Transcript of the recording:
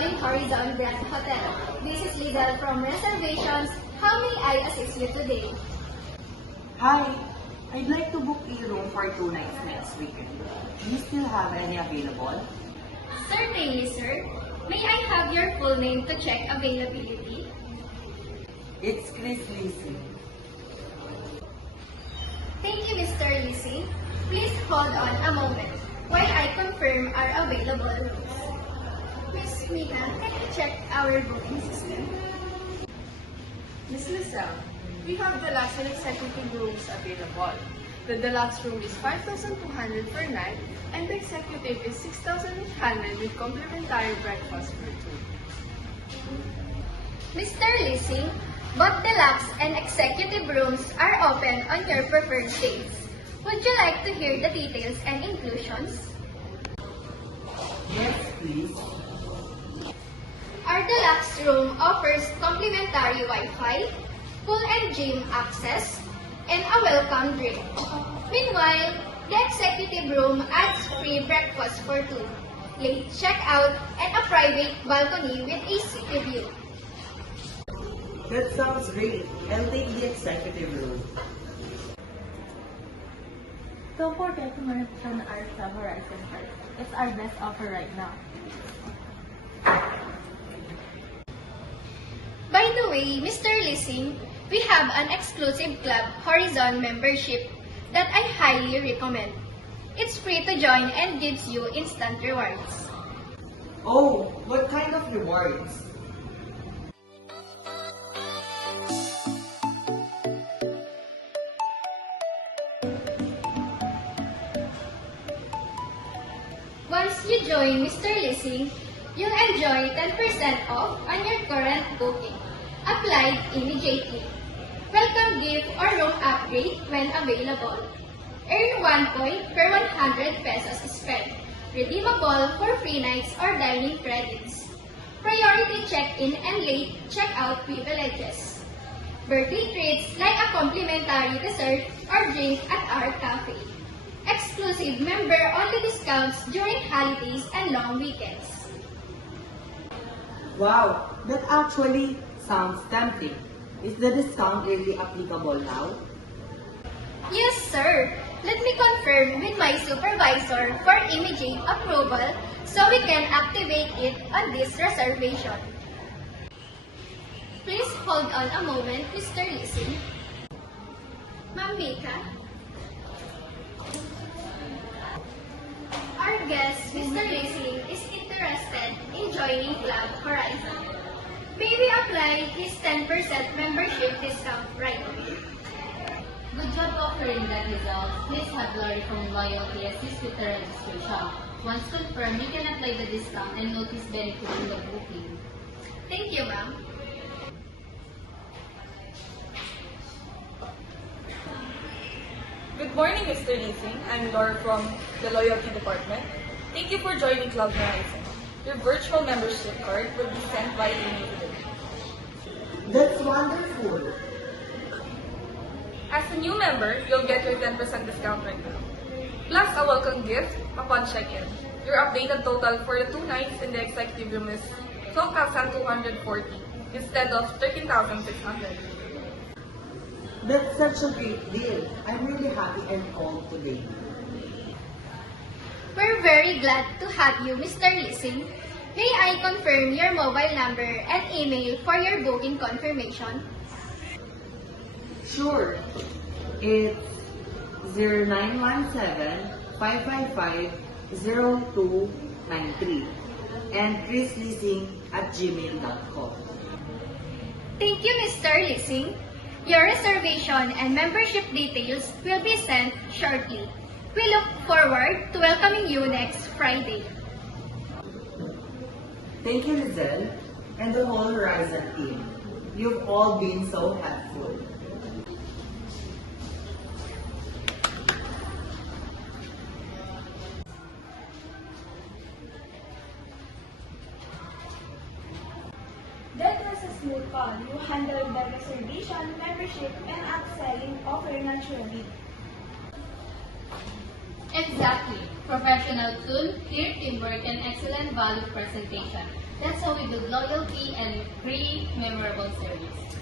calling Horizon Grand Hotel. This is Lizelle from Reservations. How may I assist you today? Hi, I'd like to book a room for 2 nights next weekend. Do you still have any available? Certainly, sir. May I have your full name to check availability? It's Chris Lisi. Thank you, Mr. Lisi. Please hold on a moment while I confirm our available rooms. Miss Mika, can you check our booking system? Miss Lizelle, we have deluxe and executive rooms available. The deluxe room is 5,200 per night and the executive is 6,800 with complimentary breakfast for two. Mr. Lisi, both deluxe and executive rooms are open on your preferred days. Would you like to hear the details and inclusions? Yes, please. Our deluxe room offers complimentary Wi-Fi, pool and gym access, and a welcome drink. Meanwhile, the executive room adds free breakfast for two, late checkout, and a private balcony with a city view. That sounds great. I'll take the executive room. Don't forget to mention our Club Horizon card. It's our best offer right now. By the way, Mr. Lisi, we have an exclusive Club Horizon membership that I highly recommend. It's free to join and gives you instant rewards. Oh, what kind of rewards? Once you join Mr. Lisi, you'll enjoy 10% off on your current booking, applied immediately. Welcome gift or room upgrade when available. Earn 1 point per 100 pesos spent, redeemable for free nights or dining credits. Priority check-in and late check-out privileges. Birthday treats like a complimentary dessert or drink at our cafe. Exclusive member-only discounts during holidays and long weekends. Wow, that actually sounds tempting. Is the discount really applicable now? Yes, sir. Let me confirm with my supervisor for immediate approval so we can activate it on this reservation. Please hold on a moment, Mr. Lisi. Ma'am Mika. Our guest, Mr. Lisi, is interested in joining Club Horizon. May we apply his 10% membership discount right away? Good job offering that result. Please have Lori from Loyalty assist with the registration. Once confirmed, you can apply the discount and notice benefit in the booking. Thank you, ma'am. Good morning, Mr. Lisi. I'm Laura from the Loyalty Department. Thank you for joining Club Horizon. Your virtual membership card will be sent by email today. That's wonderful. As a new member, you'll get your 10% discount right now. Plus a welcome gift upon check-in. Your updated total for the 2 nights in the executive room is 12,240 instead of 13,600. That's such a great deal. I'm really happy and called today. We're very glad to have you, Mr. Lisi. May I confirm your mobile number and email for your booking confirmation? Sure. It's 0917-555-0293 and chrisleasing@gmail.com. Thank you, Mr. Lisi. Your reservation and membership details will be sent shortly. We look forward to welcoming you next Friday. Thank you, Lizelle, and the whole Horizon team. You've all been so helpful. That was a smooth call. You handled the reservation, membership, and upselling offer naturally. Exactly. Professional tune, clear teamwork, and excellent value presentation. That's how we build loyalty and free, memorable service.